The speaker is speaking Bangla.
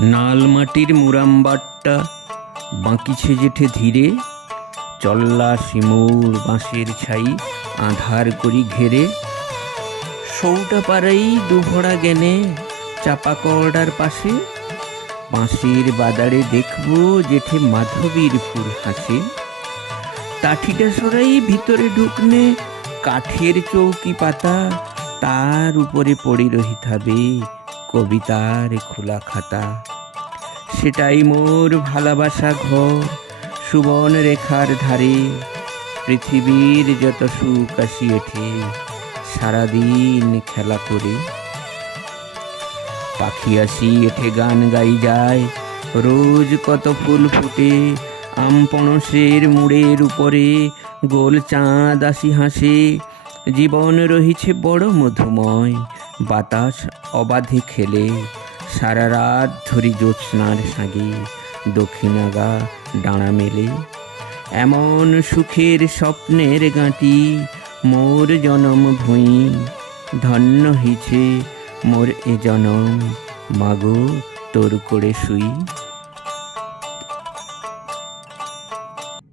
নাল মাটির মুরামবাট্টা বাঁকিছে জেঠে ধীরে, চল্লা শিমুর বাঁশের ছাই আঁধার করি ঘেরে। সৌটা পাড়াই দুভরা জ্ঞানে চাপা করডার পাশে, বাঁশের বাদারে দেখবো জেঠে মাধবীর ফুল হাসে। টাঠিটা সরাই ভিতরে ঢুকনে কাঠের চৌকি পাতা, তার উপরে পড়ে রহিথাবে কবিতার খোলা খাতা। সেটাই মোর ভালোবাসা ঘর সুবন রেখার ধারে, পৃথিবীর যত সুখ আসি এঠে সারাদিন খেলা করে। পাখি আসি এঠে গান গাই যায়, রোজ কত ফুল ফুটে, আম পনসের মুড়ের উপরে গোল চাঁদ আসি হাসে। জীবন রহিছে বড় মধুময়, বাতাস অবাধে খেলে, সারা রাত ধরি জ্যোৎস্নার সাগে দক্ষিণাগা ডাঁড়া মেলে। এমন সুখের স্বপ্নের গাঁটি মোর জনম ভুঁই, ধন্য হইছে মোর এ জনম, মাগো তোর করে শুই।